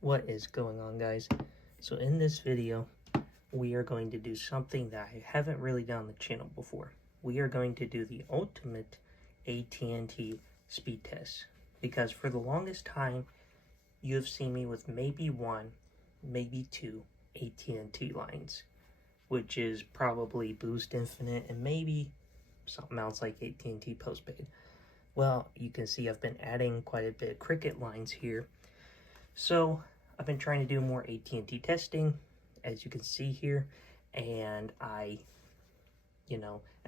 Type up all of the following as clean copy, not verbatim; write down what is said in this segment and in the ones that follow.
What is going on, guys? So in this video we are going to do something that I haven't really done on the channel before. We are going to do the ultimate AT&T speed test, because for the longest time you have seen me with maybe one, maybe two AT&T lines, which is probably Boost Infinite and maybe something else like AT&T Postpaid. Well, you can see I've been adding quite a bit of Cricket lines here. So I've been trying to do more AT&T testing, as you can see here, and I'm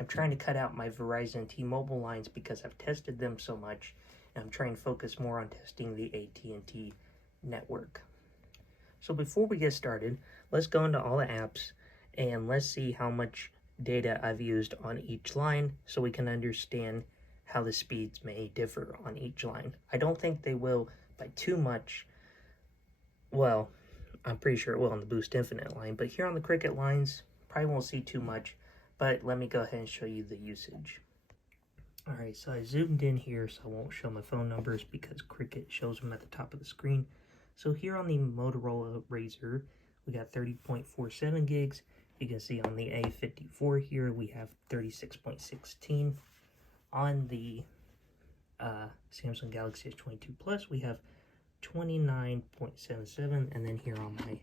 trying to cut out my Verizon T-Mobile lines because I've tested them so much, and I'm trying to focus more on testing the AT&T network. So before we get started, let's go into all the apps and let's see how much data I've used on each line so we can understand how the speeds may differ on each line. I don't think they will by too much. Well, I'm pretty sure it will on the Boost Infinite line, but here on the Cricket lines, probably won't see too much, but let me go ahead and show you the usage. Alright, so I zoomed in here so I won't show my phone numbers because Cricket shows them at the top of the screen. So here on the Motorola Razr, we got 30.47 gigs. You can see on the A54 here, we have 36.16. On the Samsung Galaxy S22 Plus, we have 29.77, and then here on my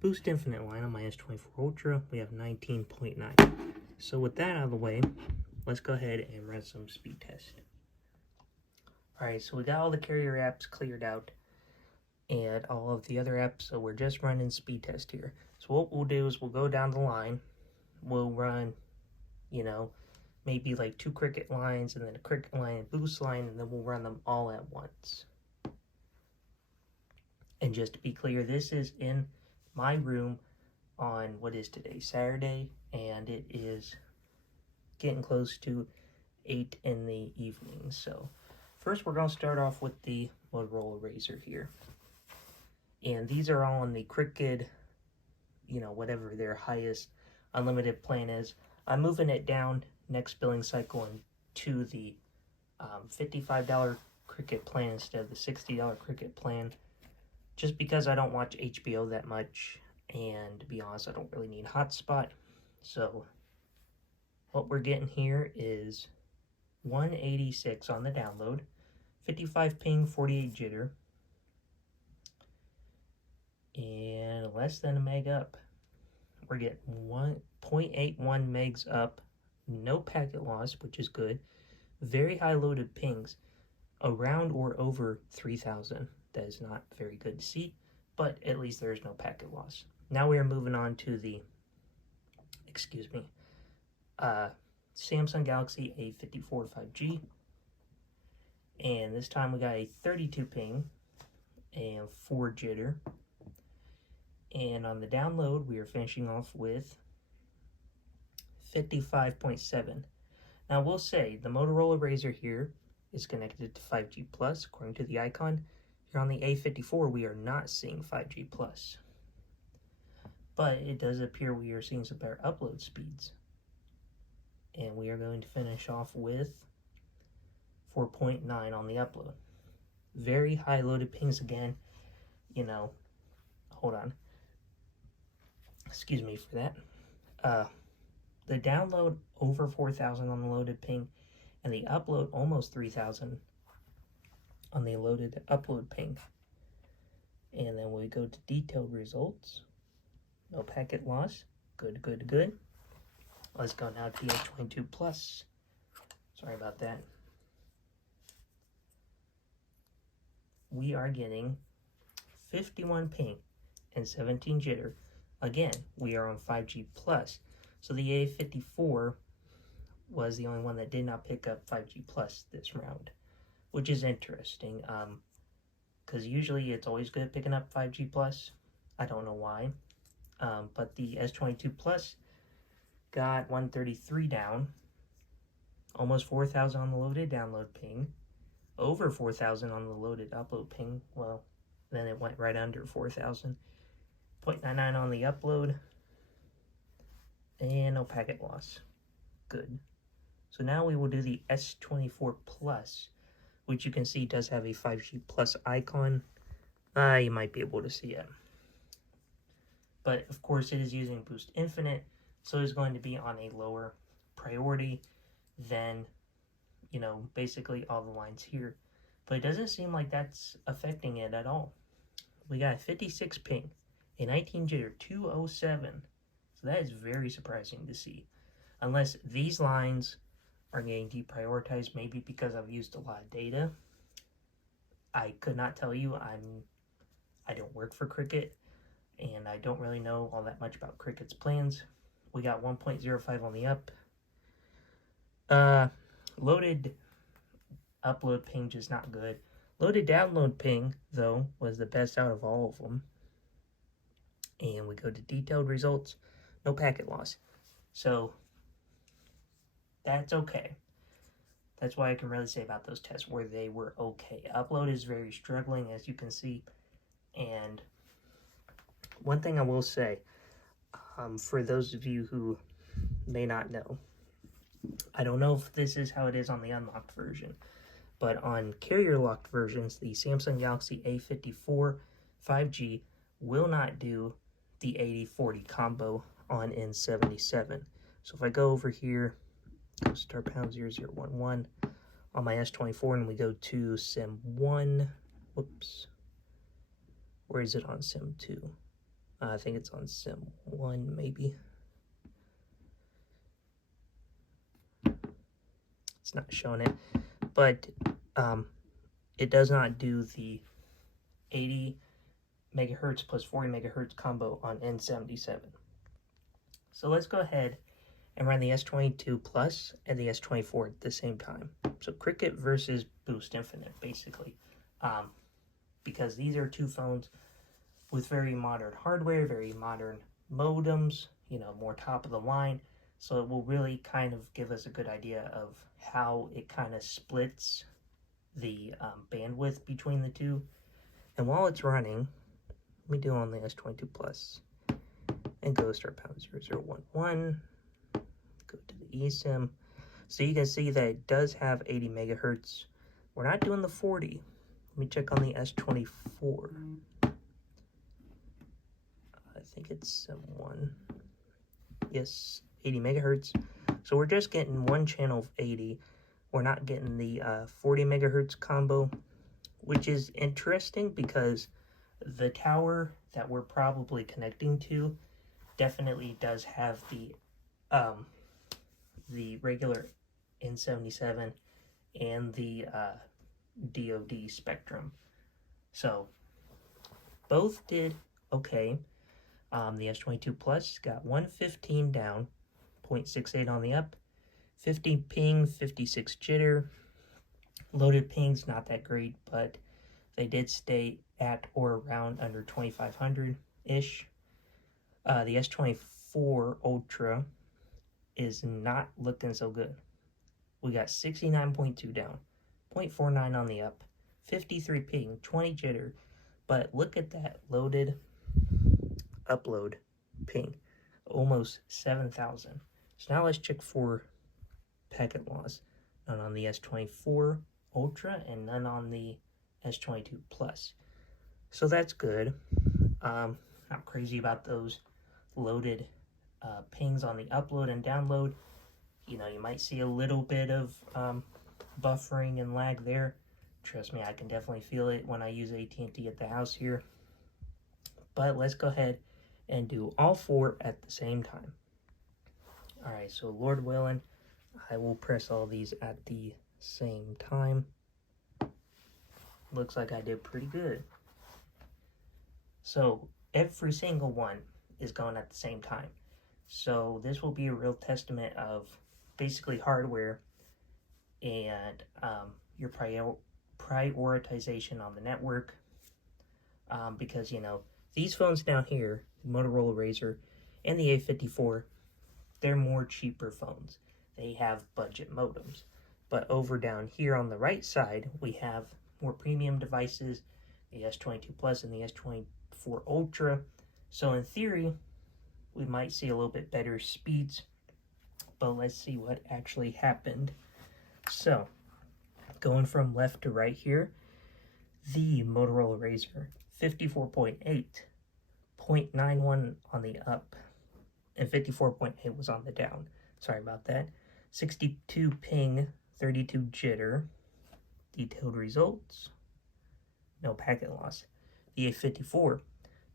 Boost Infinite line on my S24 Ultra, we have 19.9. So with that out of the way, let's go ahead and run some speed test. Alright, so we got all the carrier apps cleared out and all of the other apps, so we're just running speed test here. So what we'll do is we'll go down the line, we'll run, maybe like 2 Cricket lines and then a Cricket line and Boost line, and then we'll run them all at once. And just to be clear, this is in my room on what is today, Saturday, and it is getting close to 8 in the evening. So first we're going to start off with the Motorola Razr here. And these are all on the Cricket, whatever their highest unlimited plan is. I'm moving it down next billing cycle to the $55 Cricket plan instead of the $60 Cricket plan, just because I don't watch HBO that much, and to be honest, I don't really need hotspot. So what we're getting here is 186 on the download, 55 ping, 48 jitter, and less than a meg up. We're getting 1.81 megs up, no packet loss, which is good. Very high loaded pings, around or over 3,000. That is not very good to see, but at least there is no packet loss. Now we are moving on to the, Samsung Galaxy A54 5G. And this time we got a 32 ping and 4 jitter. And on the download, we are finishing off with 55.7. Now we'll say the Motorola Razr here is connected to 5G Plus, according to the icon. Here on the A54, we are not seeing 5G Plus. But it does appear we are seeing some better upload speeds. And we are going to finish off with 4.9 on the upload. Very high loaded pings again. Hold on. Excuse me for that. The download over 4,000 on the loaded ping, and the upload almost 3,000 on the loaded upload ping. And then we go to detailed results. No packet loss. Good, good, good. Let's go now to the S22 Plus. Sorry about that. We are getting 51 ping and 17 jitter. Again, we are on 5G Plus. So the A54 was the only one that did not pick up 5G Plus this round, which is interesting, because usually it's always good at picking up 5G Plus. I don't know why, but the S22 Plus got 133 down, almost 4,000 on the loaded download ping, over 4,000 on the loaded upload ping. Well, then it went right under 4,000. 0.99 on the upload, and no packet loss. Good. So now we will do the S24 Plus, which you can see does have a 5G Plus icon. You might be able to see it. But of course it is using Boost Infinite, so it's going to be on a lower priority than, you know, basically all the lines here. But it doesn't seem like that's affecting it at all. We got a 56 ping, a 19 jitter, 207. So that is very surprising to see. Unless these lines are getting deprioritized, maybe because I've used a lot of data. I could not tell you. I don't work for Cricket, and I don't really know all that much about Cricket's plans. We got 1.05 on the up. Loaded upload ping just not good. Loaded download ping, though, was the best out of all of them. And we go to detailed results. No packet loss. So, that's okay. That's why I can really say about those tests where they were okay. Upload is very struggling, as you can see. And one thing I will say, for those of you who may not know, I don't know if this is how it is on the unlocked version, but on carrier locked versions, the Samsung Galaxy A54 5G will not do the 80-40 combo on N77. So if I go over here, go star pound 0011 on my S24, and we go to Sim 1, whoops, where is it on Sim 2? I think it's on Sim 1, maybe. It's not showing it, but it does not do the 80 megahertz plus 40 megahertz combo on N77. So let's go ahead and run the S22 Plus and the S24 at the same time. So Cricket versus Boost Infinite, basically. Because these are two phones with very modern hardware, very modern modems, you know, more top of the line. So it will really kind of give us a good idea of how it kind of splits the bandwidth between the two. And while it's running, let me do on the S22 Plus and go star pound 0011, go to the eSIM. So you can see that it does have 80 megahertz. We're not doing the 40. Let me check on the S24. I think it's Sim 1. Yes, 80 megahertz. So we're just getting one channel of 80. We're not getting the 40 megahertz combo, which is interesting because the tower that we're probably connecting to definitely does have the regular N77 and the DoD spectrum. So both did okay. The S22 Plus got 115 down, 0.68 on the up, 50 ping, 56 jitter. Loaded ping's not that great, but they did stay at or around under 2500-ish. The S24 Ultra is not looking so good. We got 69.2 down, 0.49 on the up, 53 ping, 20 jitter. But look at that loaded upload ping, almost 7,000. So now let's check for packet loss. None on the S24 Ultra and none on the S22 Plus. So that's good. Not crazy about those loaded pings on the upload and download. You know, you might see a little bit of buffering and lag there. Trust me, I can definitely feel it when I use AT&T at the house here. But let's go ahead and do all four at the same time. Alright, so Lord willing, I will press all these at the same time. Looks like I did pretty good. So every single one is going at the same time. So this will be a real testament of basically hardware and your prioritization on the network. Because, you know, these phones down here, the Motorola Razr and the A54, they're more cheaper phones. They have budget modems. But over down here on the right side, we have more premium devices, the S22 Plus and the S24 Ultra. So in theory, we might see a little bit better speeds, but let's see what actually happened. So, going from left to right here, The Motorola Razr 54.8, 0.91 on the up, and 54.8 was on the down. Sorry about that. 62 ping, 32 jitter. Detailed results. No packet loss. The A54,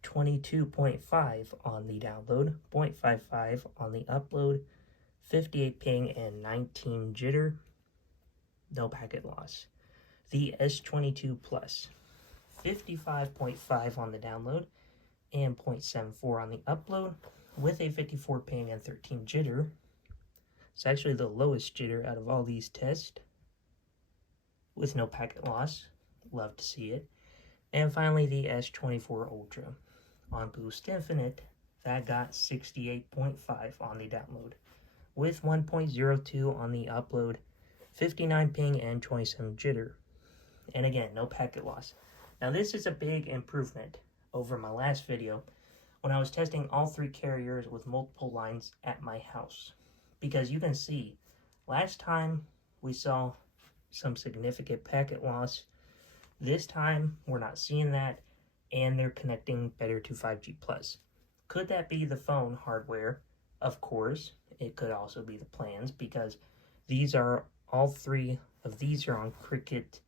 22.5 on the download, 0.55 on the upload, 58 ping and 19 jitter. No packet loss. The S22 Plus, 55.5 on the download and 0.74 on the upload with a 54 ping and 13 jitter. It's actually the lowest jitter out of all these tests with no packet loss. Love to see it. And finally, the S24 Ultra on Boost Infinite, that got 68.5 on the download with 1.02 on the upload, 59 ping and 27 jitter. And again, no packet loss. Now this is a big improvement over my last video when I was testing all three carriers with multiple lines at my house. Because you can see, last time we saw some significant packet loss. This time, we're not seeing that, and they're connecting better to 5G+. Could that be the phone hardware? Of course. It could also be the plans, because these are, all three of these are on Cricket,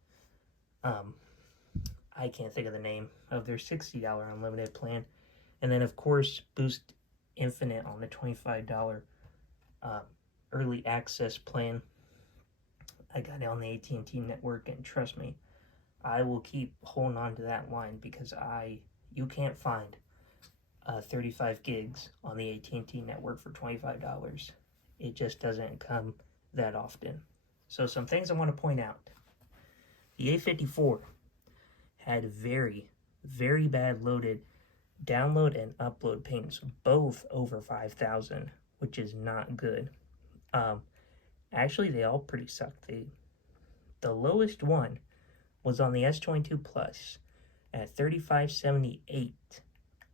I can't think of the name of their $60 unlimited plan. And then, of course, Boost Infinite on the $25 early access plan. I got it on the AT&T network, and trust me, I will keep holding on to that line because you can't find 35 gigs on the AT&T network for $25. It just doesn't come that often. So some things I want to point out. The A54 had very, very bad loaded download and upload pings, both over 5,000, which is not good. Actually, they all pretty sucked. The lowest one was on the S22 Plus at 3578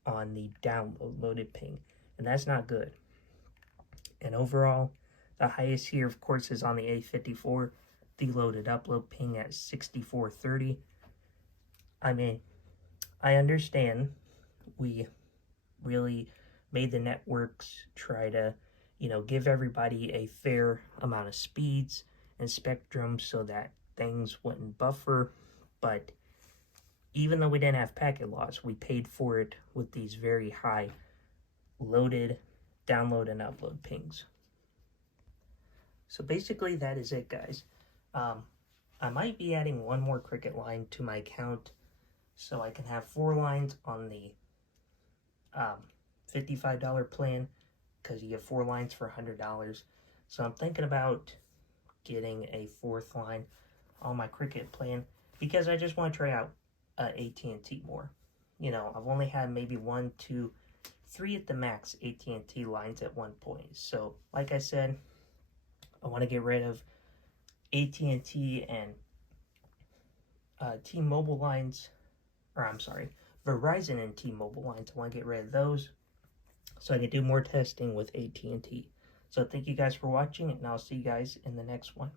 on the download loaded ping, and that's not good. And overall, the highest here, of course, is on the A54, the loaded upload ping at 6430. I mean, I understand we really made the networks try to, give everybody a fair amount of speeds and spectrum so that things wouldn't buffer, but even though we didn't have packet loss, we paid for it with these very high loaded download and upload pings. So basically that is it, guys. I might be adding one more Cricket line to my account so I can have 4 lines on the $55 plan, because you get 4 lines for $100. So I'm thinking about getting a 4th line on my Cricket plan because I just want to try out AT&T more. I've only had maybe 1, 2, 3 at the max AT&T lines at one point. So like I said, I want to get rid of AT&T and T-Mobile lines, or I'm sorry, Verizon and T-Mobile lines. I want to get rid of those so I can do more testing with AT&T. So thank you guys for watching, and I'll see you guys in the next one.